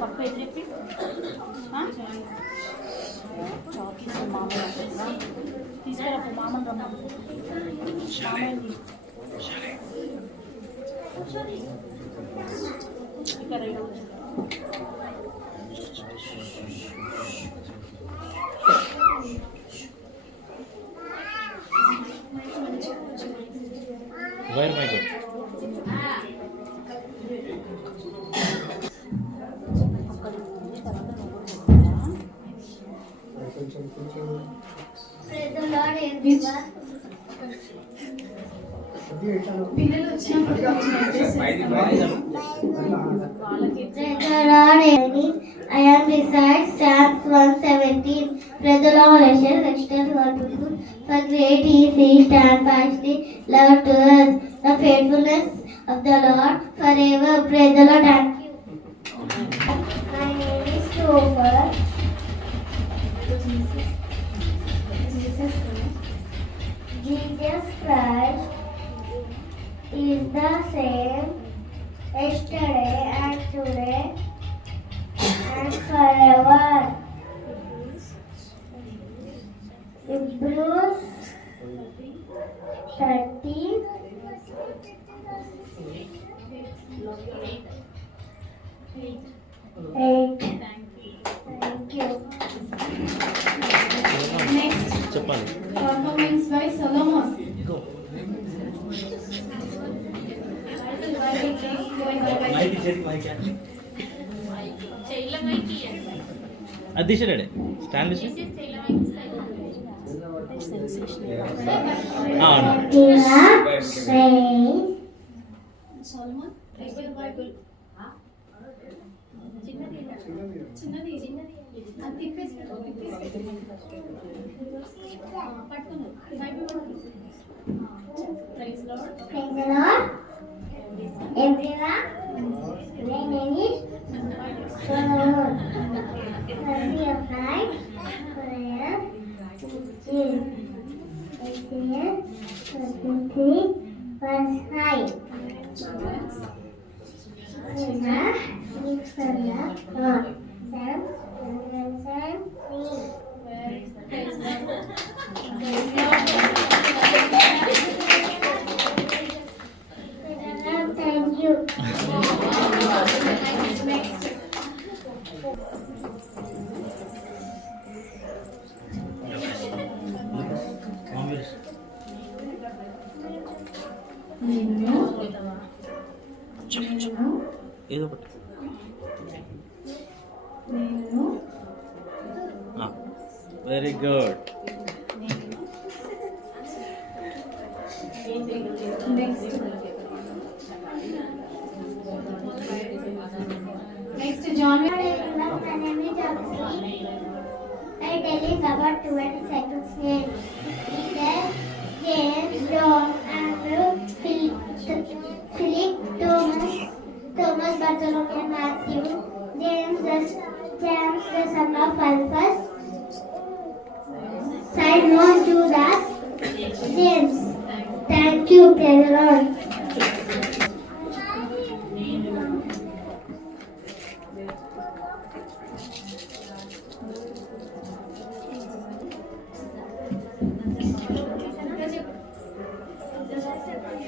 పప్పు ఎదురెప్పి చాక్లెట్స్ మామూలు తీసుకురా మామూలు రమ్మ ఇక్కడ Where my God? Praise the Lord, everyone. పిల్లలు వచ్చినప్పుడు I am beside Psalms 117. Praise the Lord, extend Lord to you. For great is He steadfastly love to us. The faithfulness of the Lord forever. Praise the Lord. Thank you. My name is Topher. Jesus Christ is the same yesterday and today and forever. Hebrews 13. Thank you. Next చెప్పాలి performance by Solomon అది తీసాడే stand తీసి Solomon Bible చిన్నది అది తిప్పేసి పట్టుకున్నాను Bible praise Lord Praise the Lord. Everyone. My name is Solomon. Worthy of life. Prayer. Isaiah 23 verse 5. China is from the Lord. Psalm 117. Praise Lord Thank you. ఏదో ఒకటి very good next John My name is Abhi. I tell you about 20 seconds name. Peter, James, John, Andrew, Philip, Thomas, Bartholomew, Matthew, James, the son of Alphaeus, Simon, Judas, James. Thank you, praise the Lord.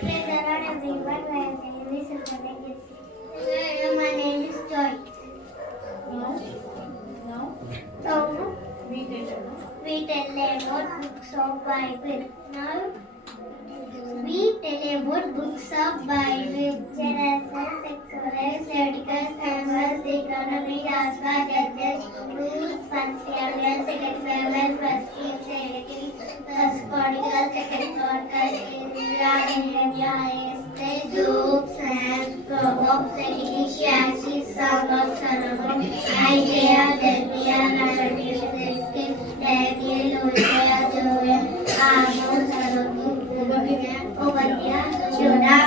Praise the Lord, everyone. My name is Joy. Now, we tell about books of Bible. Now, we tell about books of Bible. Genesis, Exodus, Leviticus, Numbers, Deuteronomy, Joshua, Judges, Rules, 1 Samuel, 2 Samuel, 1 Kings, 2 Kings, 1 Chronicles, 2 Chronicles, Ezra, Nehemiah, Esther, Job, Psalms, Proverbs, Ecclesiastes, Song of Solomon, Isaiah, Jeremiah, Malachi, Daniel, Hosea, Joel, Amos, Obadiah, Jonah,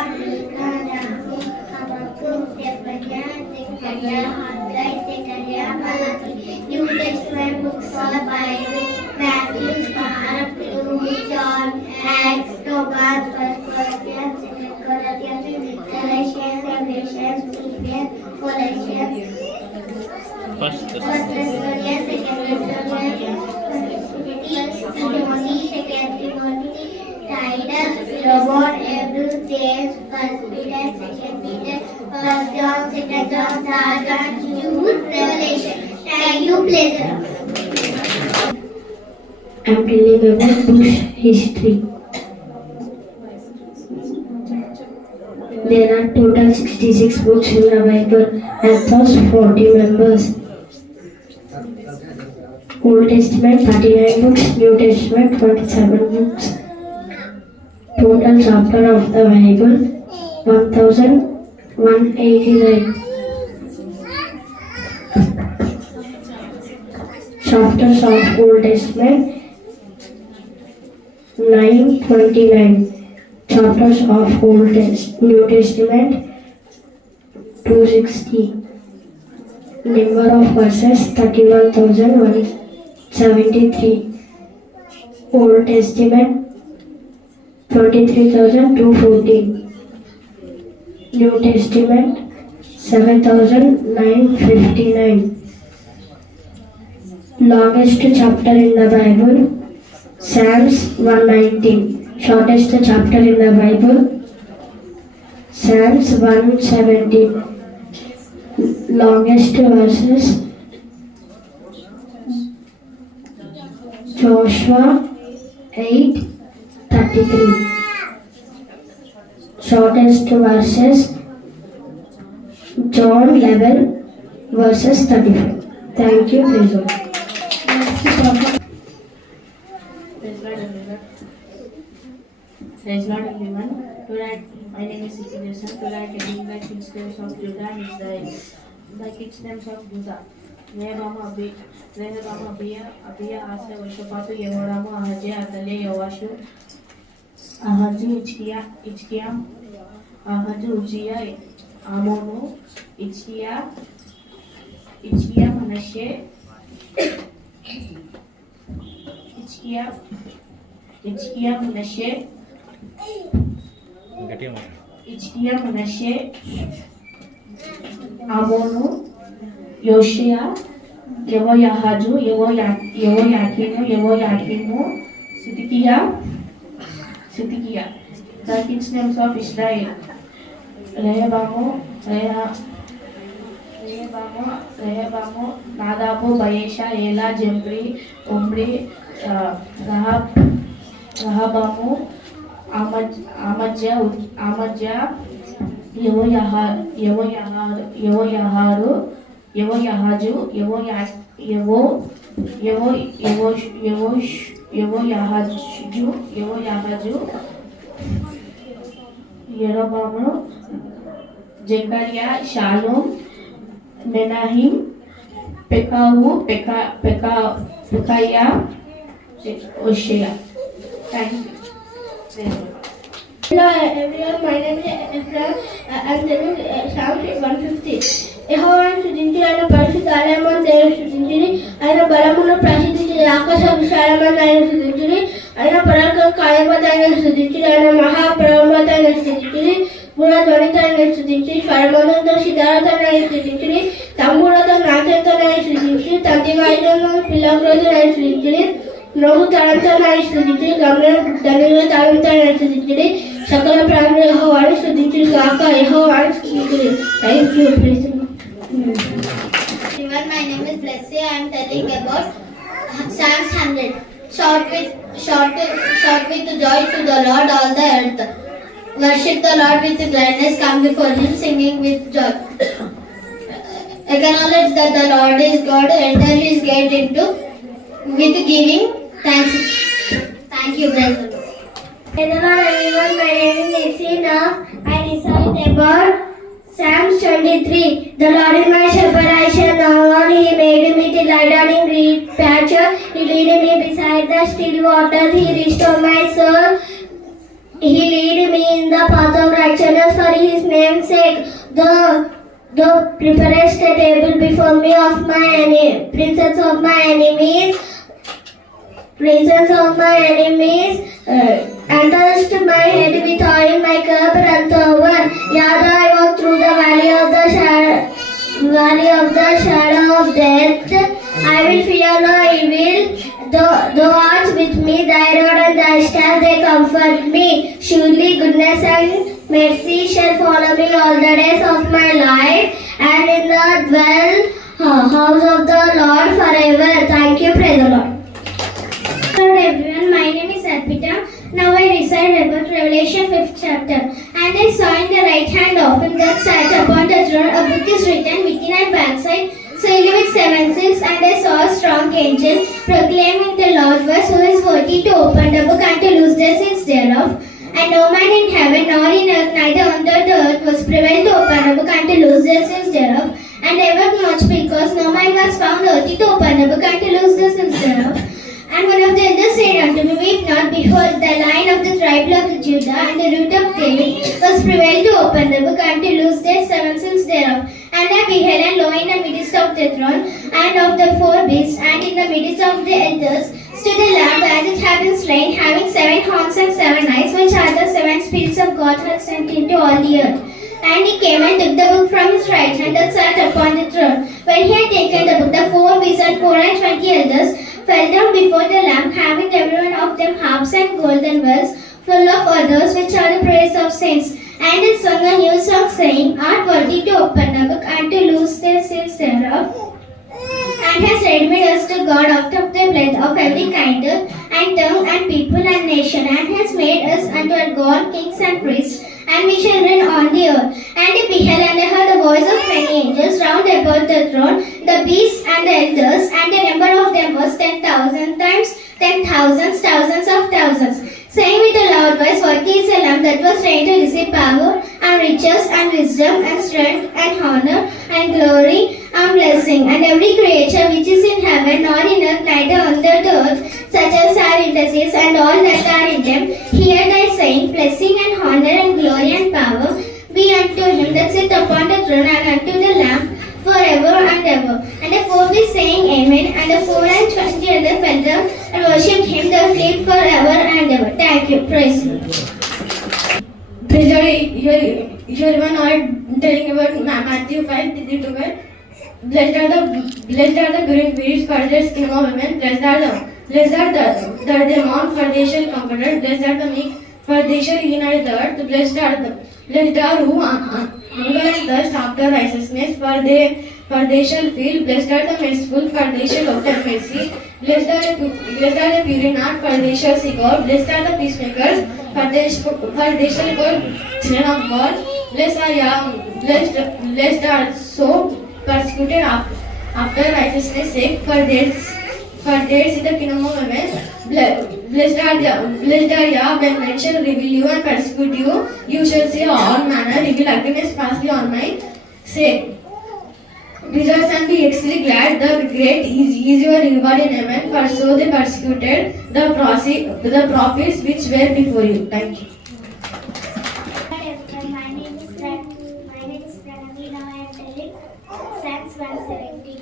Habakkuk, Zephaniah, Zechariah, Haggai, Zechariah, Malachi. New Testament books of Bible: Matthew, Mark, Luke, John, Acts, Romans, 1 Corinthians, 2 Corinthians, Galatians, Ephesians, Philippians, Colossians, First Thessalonians, Second Thessalonians, Timothy, Second Timothy, Titus, Philemon, Hebrews, James, First Peter, Second Peter, First John, Second John, Third John, Jude, Revelation. Thank you, pleasure. I'm telling about Bush history. There are total 66 books in the Bible and plus 40 members. Old Testament 39 books, New Testament 27 books. Total chapter of the Bible 1189. Chapters of Old Testament 929. Chapters of New Testament 260. Number of verses 31,173. Old Testament 23,214. New Testament 7,959. Longest chapter in the Bible Psalms 119. Shortest chapter in the Bible Psalms 117. Longest verses Joshua 8:33. Shortest verses John 11 verses 35. Thank you, praise God. Praise Lord everyone. Today my name is Siti Jason. Today I am telling the kids names of Judah and Israel. The kids names of Judah. Rehoboam, Abiya, Asa, Yehoshaphat, Yehoram, Ahazia, Athaliah, Yoashu, Ahazu, Ichkiah, Ahazu, Uzziah, Amonu, Ichkiah, Manasseh, Ichkiah, Manasseh, Amonu, Yoshia, Yehoyahazu, Yehoyakimu, Sidkiah. The kids names of Israel. Rehoboam, Nadabu, Baesha, Ela, Jemri, Omri, Rahabamu, Amadja, Yehoyahazu, Yeroboam, Zechariah, Shalom, Menahim, Pekahiah, Hosea. Thank you. Hello everyone, my name is Ephraim. I'm telling Psalm 150. యెహోవాను స్తుతించి ఆయన పరిశుద్ధ ఆలయమును దేవుని స్తుతించుడి. ఆయన బలమును ప్రసిద్ధించి ఆకాశ విశాలమును ఆయన స్తుతించుడి. ఆయన పరాక్రమ కార్యములతో ఆయన స్తుతించుడి. ఆయన మహాప్రభువులతో ఆయన స్తుతించుడి. బూరధ్వనితో ఆయన స్తుతించి స్వరములతో సితారతో ఆయన స్తుతించుడి. తంబురతో నాట్యంతో ఆయన స్తుతించుడి. తంతి వాయిద్యంతో పిల్లములతో ఆయన స్తుతించుడి. నోము తాళంతో ఆయన స్తుతించుడి. గమనం ధనుల తాళంతో ఆయన స్తుతించుడి. సకల ప్రాణులు యెహోవాను స్తుతించుడి గాక. యెహోవాను స్తుతించుడి. Thank you. Everyone, my name is Blessy. I am telling about Psalms 100. Shout with joy to the Lord, all the earth. Worship the Lord with gladness. Come before Him, singing with joy. Acknowledge that the Lord is God. Enter His gate with giving thanks. Thank you, brother. Hello everyone, my name is Nessie. Now I recite about Psalms 23. The Lord is my shepherd, I shall not want. He made me to lie down in green pastures. He lead me beside the still waters. He restored my soul. He lead me in the path of righteousness for His name's sake. Thou preparest a table before me of my presence of my enemies. And touched my head with oil, my cup runneth over. Yet I walk through the valley of the valley of the shadow of death, I will fear no evil. Thou art with me, thy rod and thy staff, they comfort me. Surely goodness and mercy shall follow me all the days of my life, and in the house of the Lord forever. Thank you, praise the Lord. Hello everyone, my name is Arpita. Now I recite about Revelation 5th chapter. And I saw in the right hand of him that sat upon the throne a book is written within and backside, sealed with 7 seals. And I saw a strong angel proclaiming the loud voice, who is worthy to open the book and to loose the seals thereof. And no man in heaven nor in earth, neither under the earth, was prevailed to open the book and to loose the seals thereof. And I wept much because no man was found worthy to open the book and to loose the seals thereof. And one of the elders said unto me, Weep not, behold, the Lion of the tribe of Judah and the root of David was prevailed to open the book and to loose the 7 seals thereof. And I beheld, and lo, in the midst of the throne and of the 4 beasts, and in the midst of the elders, stood a lamb as it had been slain, having 7 horns and 7 eyes, which are the 7 spirits of God had sent into all the earth. And he came and took the book from his right hand that sat upon the throne. When he had taken the book, the 4 beasts and 24 elders fell down before the Lamb, having every one of them harps and golden wells, full of others, which are the praise of saints. And he sung a new song, saying, Art worthy to open the book and to loose the seals thereof. And has redeemed us to God out of the blood of every kind and tongue and people and nation, and has made us unto our God kings and priests, and we shall reign on the earth. And he beheld, and I heard the voice of many angels round about the throne, the beasts and the elders, and the number of them was 10,000 times 10,000, thousands of thousands, saying with a loud voice, Worthy is the Lamb that was slain to receive power and riches and wisdom and strength and honor and glory and blessing. And every creature which is in heaven or in earth, neither under the earth, such as are in the seas and all that are in them, hear thy saying, Blessing and honor and glory and power be unto him that sitteth upon the throne and unto the Lamb forever and ever. And the 4 beasts saying, Amen. And the 24 elders fell down and worshipped him that lived forever and ever. Thank you. Praise you. Here one are telling about Matthew 5:3-12. Blessed are the green fields, for their kingdom of heaven. Blessed are the mourn, for they shall comforted. Blessed are the meek, for they shall inherit the earth. Blessed are who hunger and thirst after righteousness, for they shall feel. Blessed are the merciful, for they shall obtain mercy. Blessed are the pure in heart, for they shall see God. Blessed are the peacemakers, for they shall call children of God. Blessed are so persecuted after righteousness' sake, for theirs is the kingdom of heaven. Blessed are ye when men shall revile you and persecute you. You shall say all manner evil against falsely on my sake. Rejoice and be exceedingly glad, the great is your reward in heaven, for so they persecuted the prophets which were before you. Thank you. My name is Pranavi. Now I am telling Psalms 117.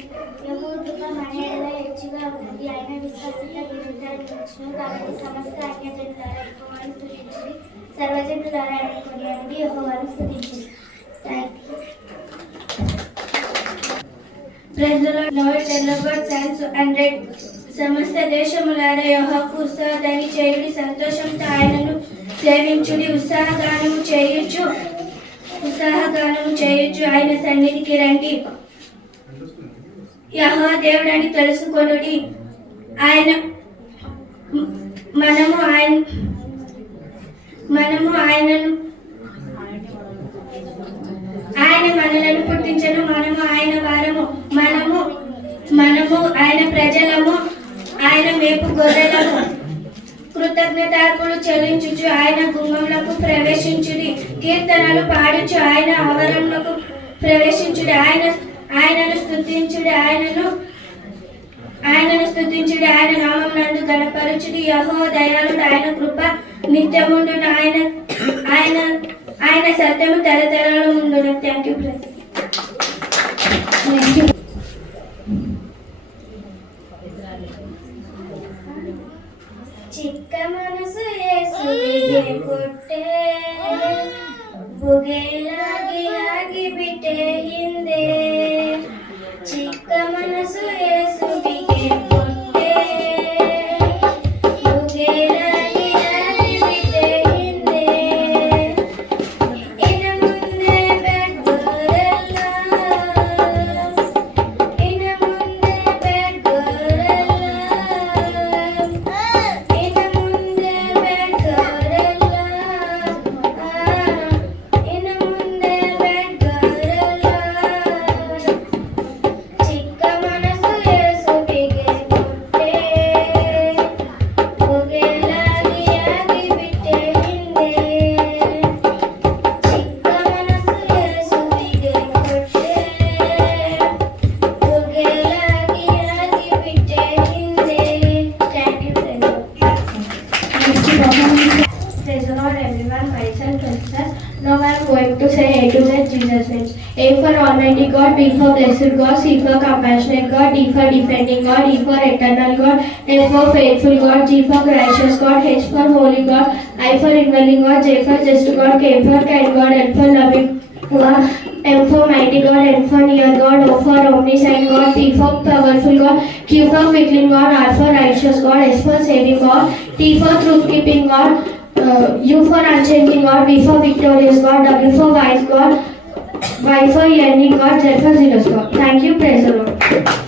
యహోవా మనేలా హెచ్చుగా ఉన్నది, ఆయన విశ్వాసంగా విరుద్ధాలను కాబట్టి సమస్త అజ్ఞజనులారా యెహోవాను స్తుతించి సర్వజనులారా ఆయన కొనియాడండి, యెహోవాను స్తుతించి. Thank you. Praise the Lord, delivered Psalms 100. సమస్త దేశములారా యెహోవాకు ఉత్సాహధ్వని చేయుడి, సంతోషంతో ఆయనను సేవించుడి, ఉత్సాహగానము చేయుచు ఆయన సన్నిధికి రండి. యెహోవా దేవుడని తెలుసుకొనుడి, ఆయన మనలను పుట్టించను, మనము ఆయన వారము, మనము ఆయన ప్రజలము, ఆయన మేపు గొర్రెలము. కృతజ్ఞతార్పణలు చెల్లించుచు ఆయన గుమ్మములకు ప్రవేశించుడి, కీర్తనలు పాడుచు ఆయన ఆవరణలకు ప్రవేశించుడి. ఆయనను స్తుతించుడి, ఆయన నామం నందు గణపరచుడి. యెహోవా దయాళుడు, ఆయన కృప నిత్యముండును, ఆయన సత్యము తరతరాలు ఉండును. Thank you. ಚಿಕ್ಕ ಮನಸ್ಸು ಯೇಸುವಿಗೆ ಕೊಟ್ಟೆ, ಬುಗೆಲಾಗಿ ಬಿಟ್ಟೆ ಹಿಂದೆ. చిక్క మనసు యేసువికే కొట్టే యుగేలాగి ఆగిపితే హిందే ఇన ముందే బెగ్గరల్లా ఇన ముందే బెగ్గరల్లా ఇన ముందే బెగ్గరల్లా ఇన ముందే బెగ్గరల్లా చిక్క మనసు యేసువికే కొట్టే యుగేలాగి ఆగిపితే హిందే చిక్క మనసు యేసువికే కొట్టే యుగేలాగి ఆగిపితే హిందే. Thank you, Praise the Lord, everyone. Myself, Princess. Now I am going to say A to Z Jesus names. A for Almighty God, B for Blessed God, C for Compassionate God, D for Defending God, E for Eternal God, F for Faithful God, G for Gracious God, H for Holy God, I for Indwelling God, J for Just God, K for Kind God, L for Loving God, M for Mighty God, N for Near God, O for Omniscient God, P for Powerful God, Q for Quickling God, R for Righteous God, S for Saving God, T for Truth Keeping God, U for Unchanging God, V for Victorious God, W for Wise God, Y for Yearning God, Z for Zealous God. Thank you. Praise the Lord.